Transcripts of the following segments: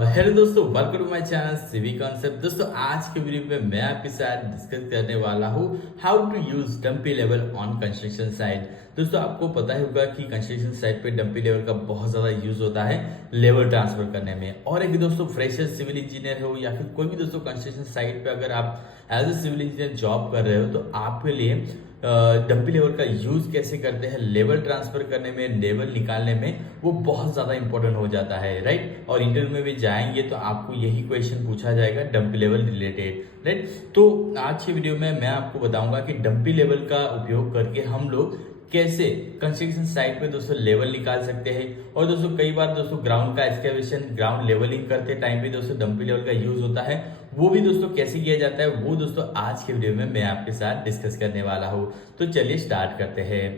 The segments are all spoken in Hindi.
हेलो दोस्तों, welcome to my channel CV concept. दोस्तों, आज के वीडियो में मैं आपके साथ डिस्कस करने वाला हूँ how to use dumpy level on construction site. दोस्तों, आपको पता ही होगा कि कंस्ट्रक्शन साइट पे डंपी लेवल का बहुत ज्यादा यूज होता है लेवल ट्रांसफर करने में। और एक दोस्तों फ्रेशर सिविल इंजीनियर हो या फिर कोई भी दोस्तों कंस्ट्रक्शन साइट पे अगर आप as a civil engineer job कर रहे हो तो आपके लिए डंपी लेवल का यूज कैसे करते हैं लेवल ट्रांसफर करने में, लेवल निकालने में, वो बहुत ज्यादा इंपॉर्टेंट हो जाता है, राइट। और इंटरव्यू में भी जाएंगे तो आपको यही क्वेश्चन पूछा जाएगा डंपी लेवल रिलेटेड, राइट। तो आज की वीडियो में मैं आपको बताऊंगा कि डंपी लेवल का उपयोग करके हम लोग कैसे कंस्ट्रक्शन साइट पे दोस्तों लेवल निकाल सकते हैं। और दोस्तों कई बार दोस्तों ग्राउंड का एक्सकेवेशन, ग्राउंड लेवलिंग करते टाइम भी दोस्तों डंपी लेवल का यूज होता है, वो भी दोस्तों कैसे किया जाता है वो दोस्तों आज के वीडियो में मैं आपके साथ डिस्कस करने वाला हूँ। तो चलिए स्टार्ट करते हैं।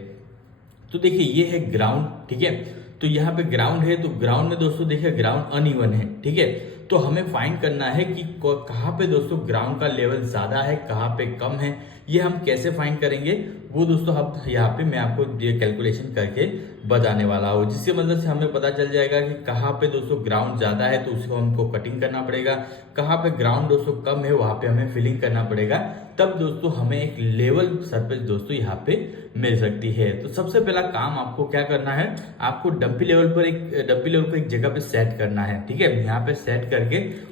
तो देखिए ये है ग्राउंड, ठीक है। तो यहाँ पे ग्राउंड है, तो ग्राउंड में दोस्तों देखिए ग्राउंड अनइवन है, ठीक है। तो हमें फाइंड करना है कि कहाँ पे दोस्तों ग्राउंड का लेवल ज्यादा है, कहाँ पे कम है। ये हम कैसे फाइंड करेंगे वो दोस्तों अब यहाँ पे मैं आपको कैलकुलेशन करके बताने वाला हूँ, जिसकी मदद से हमें पता चल जाएगा कि कहाँ पे दोस्तों ग्राउंड ज्यादा है तो उसको हमको कटिंग करना पड़ेगा, कहाँ पे ग्राउंड दोस्तों कम है वहां पे हमें फिलिंग करना पड़ेगा। तब दोस्तों हमें एक लेवल सरफेस दोस्तों यहाँ पे मिल सकती है। तो सबसे पहला काम आपको क्या करना है, आपको डंपी लेवल को एक जगह पे सेट करना है, ठीक है। यहाँ पे सेट करके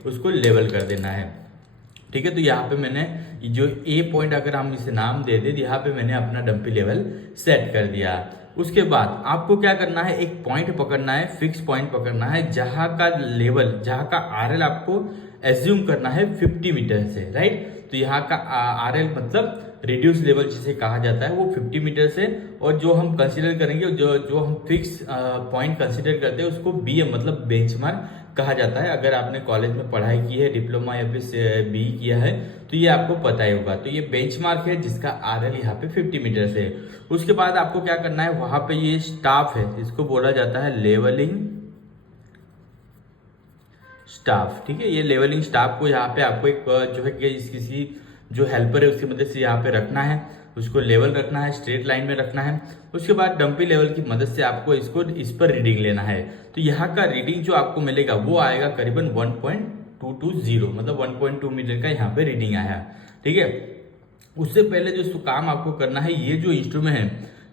उसको लेवल कर देना है, ठीक है। तो यहाँ पे मैंने जो ए पॉइंट अगर हम इसे नाम दे दे, यहाँ पे मैंने अपना डंपी लेवल सेट कर दिया। उसके बाद आपको क्या करना है, एक पॉइंट पकड़ना है, फिक्स पॉइंट पकड़ना है, जहां का लेवल, जहां का आरएल आपको एज्यूम करना है 50 मीटर से, राइट। तो यहाँ का आरएल मतलब रिड्यूस लेवल जिसे कहा जाता है वो 50 मीटर से, और जो हम कंसीडर करेंगे, जो हम फिक्स पॉइंट कंसीडर करते हैं उसको बीएम मतलब बेंचमार्क कहा जाता है। अगर आपने कॉलेज में पढ़ाई की है, डिप्लोमा या फिर बी किया है तो ये आपको पता ही होगा। तो ये बेंचमार्क है जिसका आरएल यहाँ पे 50 मीटर से। उसके बाद आपको क्या करना है, वहां पे ये स्टाफ है, इसको बोला जाता है लेवलिंग स्टाफ, ठीक है। ये लेवलिंग स्टाफ को यहाँ पे आपको एक जो है कि किसी जो हेल्पर है उसकी मदद से यहाँ पे रखना है, उसको लेवल रखना है, स्ट्रेट लाइन में रखना है। उसके बाद डंपी लेवल की मदद से आपको इसको इस पर रीडिंग लेना है। तो यहाँ का रीडिंग जो आपको मिलेगा वो आएगा करीबन 1.220, मतलब 1.2 मीटर का यहाँ पे रीडिंग आया, ठीक है। उससे पहले जो काम आपको करना है, ये जो इंस्ट्रूमेंट है,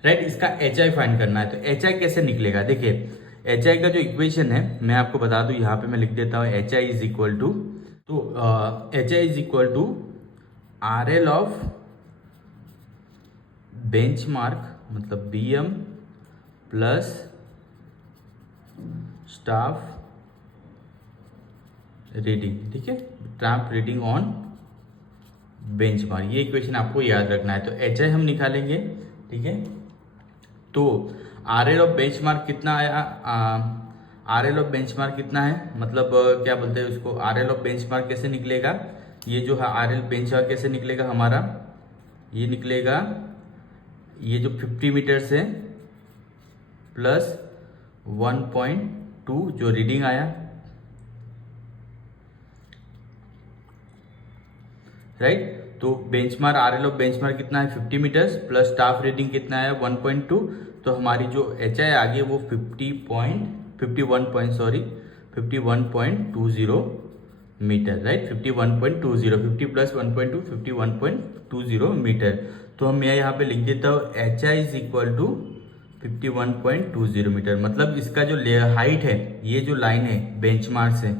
राइट, इसका एच आई फाइंड करना है। तो एच आई कैसे निकलेगा, देखिए एच आई का जो इक्वेशन है मैं आपको बता दूं, यहाँ पे मैं लिख देता हूँ H I is equal to, तो H I is equal to R L of benchmark मतलब B M plus staff reading, ठीक है, ट्रांप रीडिंग ऑन बेंचमार्क। ये इक्वेशन आपको याद रखना है। तो एच आई हम निकालेंगे, ठीक है। तो आर एल ऑफ बेंचमार्क कितना आया, आर एल ऑफ बेंचमार्क कितना है, मतलब क्या बोलते हैं उसको, आर एल ऑफ बेंचमार्क कैसे निकलेगा, ये जो है आर एल बेंचमार्क कैसे निकलेगा हमारा, ये निकलेगा ये जो 50 मीटर से प्लस 1.2 जो रीडिंग आया, राइट। तो benchmark are L of benchmark कितना है 50 मीटर्स प्लस स्टाफ रीडिंग कितना है 1.2। तो हमारी जो एच आई आ गई वो 51.20 मीटर, राइट। 51.20, 50 plus 1.2 51.20 metre. तो हम यहाँ पे लिख देता हूँ H I is equal to 51.20 metre. मतलब इसका जो हाइट है, ये जो लाइन है बेंचमार्क से,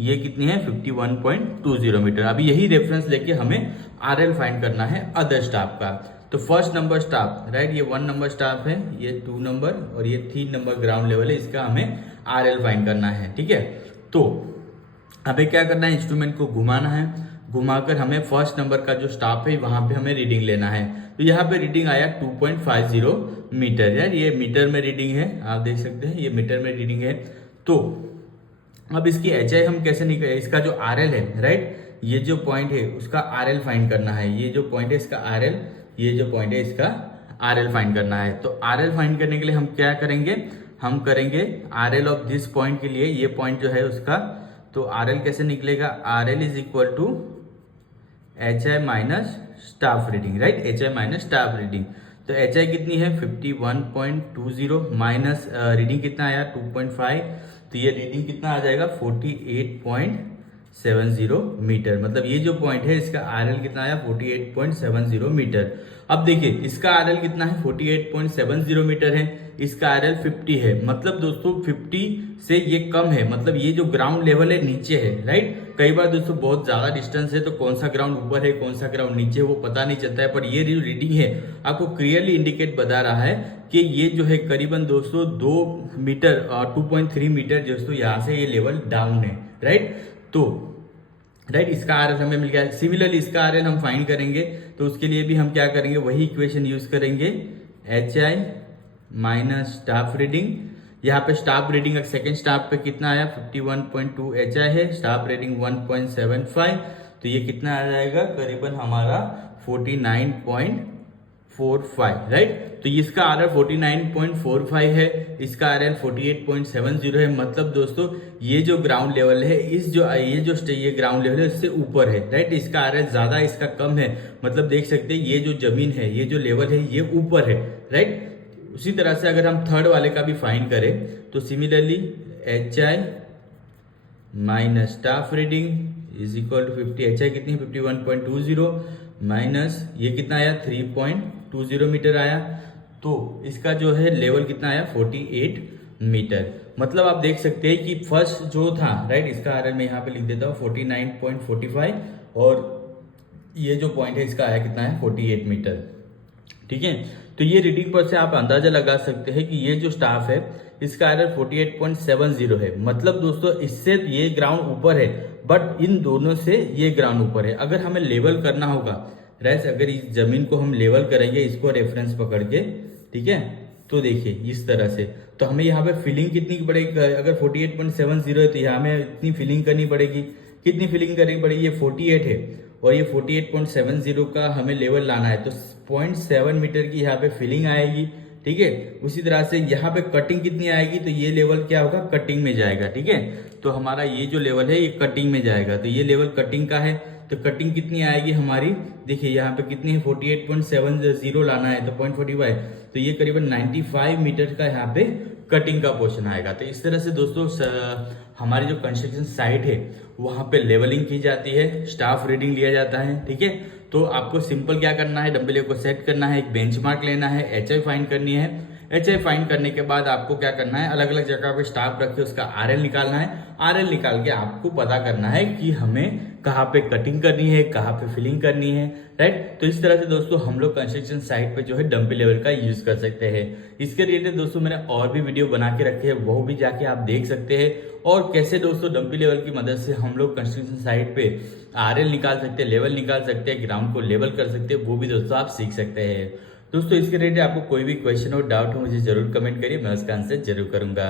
ये कितनी है 51.20 मीटर। अभी यही रेफरेंस लेके हमें आरएल फाइंड करना है अदर स्टाफ का। तो फर्स्ट नंबर स्टाफ, राइट, ये 1 नंबर स्टाफ है, ये 2 नंबर और ये 3 नंबर ग्राउंड लेवल है, इसका हमें आरएल फाइंड करना है, ठीक है। तो हमें क्या करना है, इंस्ट्रूमेंट को घुमाना है, घुमाकर हमें फर्स्ट नंबर का जो स्टाफ है वहां पे हमें रीडिंग लेना है। तो यहाँ पे रीडिंग आया 2.50 मीटर, यार ये मीटर में रीडिंग है, आप देख सकते हैं ये मीटर में रीडिंग है। तो अब इसकी एच आई हम कैसे निकले, इसका जो आर एल है, राइट, ये जो पॉइंट है उसका आर एल फाइंड करना है, ये जो पॉइंट है इसका आर एल, ये जो पॉइंट है इसका आर एल फाइंड करना है। तो आर एल फाइंड करने के लिए हम क्या करेंगे, हम करेंगे are L of this point के लिए, ये पॉइंट जो है उसका, तो आर एल कैसे निकलेगा, R L is equal to H I minus staff reading, right, H I minus staff reading. तो एच आई कितनी है 51.20 माइनस रीडिंग कितना आया 2.5, तो ये रीडिंग कितना आ जाएगा 48.70 मीटर। मतलब ये जो पॉइंट है इसका RL कितना आया 48.70 मीटर। अब देखिए इसका RL कितना है 48.70 मीटर है, इसका RL 50 है। मतलब दोस्तों 50 से ये कम है, मतलब ये जो ग्राउंड लेवल है नीचे है, राइट। कई बार दोस्तों बहुत ज्यादा डिस्टेंस है तो कौन सा ग्राउंड ऊपर है कौन सा ग्राउंड नीचे है वो पता नहीं चलता है, पर ये जो रीडिंग है आपको क्लियरली इंडिकेट बता रहा है कि ये जो है करीबन दोस्तों 2 मीटर 2.3 मीटर दोस्तों यहाँ से ये लेवल डाउन है, राइट। तो राइट इसका RL हमें मिल गया। सिमिलरली इसका RL हम फाइंड करेंगे तो उसके लिए भी हम क्या करेंगे, वही इक्वेशन यूज करेंगे, HI माइनस स्टाफ रीडिंग। यहाँ पे स्टाफ रीडिंग सेकेंड स्टाफ पे कितना आया 51.2 HI है, स्टाफ रीडिंग 1.75, तो ये कितना आ जाएगा करीबन हमारा 49.45, राइट। तो इसका RL 49.45 है, इसका RL 48.70 है। मतलब दोस्तों ये जो ग्राउंड लेवल है ये ग्राउंड लेवल है इससे ऊपर है, राइट। इसका RL ज्यादा इसका कम है, मतलब देख सकते हैं ये जो जमीन है ये जो लेवल है ये ऊपर है, राइट। उसी तरह से अगर हम थर्ड वाले का भी फाइंड करें तो similarly HI minus staff reading is equal to 50, HI कितनी 51.20 माइनस ये कितना आया 3.20 मीटर आया, तो इसका जो है लेवल कितना आया 48 मीटर। मतलब आप देख सकते हैं कि फर्स्ट जो था, राइट, इसका RL मैं यहाँ पे लिख देता हूँ 49.45 और ये जो पॉइंट है इसका आया कितना है 48 मीटर, ठीक है। तो ये रीडिंग पर से आप अंदाजा लगा सकते हैं कि ये जो स्टाफ है इसका RL 48.70 है। मतलब दोस्तों इससे ये ग्राउंड ऊपर है बट इन दोनों से ये ग्राउंड ऊपर है। अगर हमें लेवल करना होगा, राइट, अगर इस जमीन को हम लेवल करेंगे इसको रेफरेंस पकड़ के, ठीक है, तो देखिए इस तरह से, तो हमें यहाँ पे फिलिंग कितनी पड़ेगी, अगर 48.70 है तो यहाँ में इतनी फिलिंग करनी पड़ेगी। कितनी फिलिंग करनी पड़ेगी, ये 48 है और ये 48.70 का हमें लेवल लाना है, तो 0.7 मीटर की यहाँ पे फिलिंग आएगी, ठीक है। उसी तरह से यहाँ पे कटिंग कितनी आएगी, तो ये लेवल क्या होगा कटिंग में जाएगा, ठीक है। तो हमारा ये जो लेवल है ये कटिंग में जाएगा, तो ये लेवल कटिंग का है, तो कटिंग कितनी आएगी हमारी, देखिए यहाँ पे कितनी है 48.70 लाना है तो 0.45, तो ये करीबन 95 मीटर का यहाँ पे कटिंग का पोर्शन आएगा। तो इस तरह से दोस्तों हमारी जो कंस्ट्रक्शन साइट है वहां पे लेवलिंग की जाती है, स्टाफ रीडिंग लिया जाता है, ठीक है। तो आपको सिंपल क्या करना है, डंबल को सेट करना है, एक बेंचमार्क लेना है, HI फाइंड करनी है। HI फाइंड करने के बाद आपको क्या करना है, अलग अलग जगह पे स्टाफ रख के उसका RL निकालना है। RL निकाल के आपको पता करना है कि हमें कहाँ पे कटिंग करनी है, कहाँ पे फिलिंग करनी है, राइट। तो इस तरह से दोस्तों हम लोग कंस्ट्रक्शन साइट पे जो है डंपी लेवल का यूज कर सकते हैं। इसके रिलेटेड दोस्तों मैंने और भी वीडियो बना के रखे हैं, वो भी जाके आप देख सकते हैं। और कैसे दोस्तों डंपी लेवल की मदद से हम लोग कंस्ट्रक्शन साइट पे RL निकाल सकते हैं, लेवल निकाल सकते हैं, ग्राउंड को लेवल कर सकते हैं, वो भी दोस्तों आप सीख सकते हैं। दोस्तों इसके रिलेटेड आपको कोई भी क्वेश्चन और डाउट हो मुझे जरूर कमेंट करिए, मैं उसका आंसर जरूर करूंगा।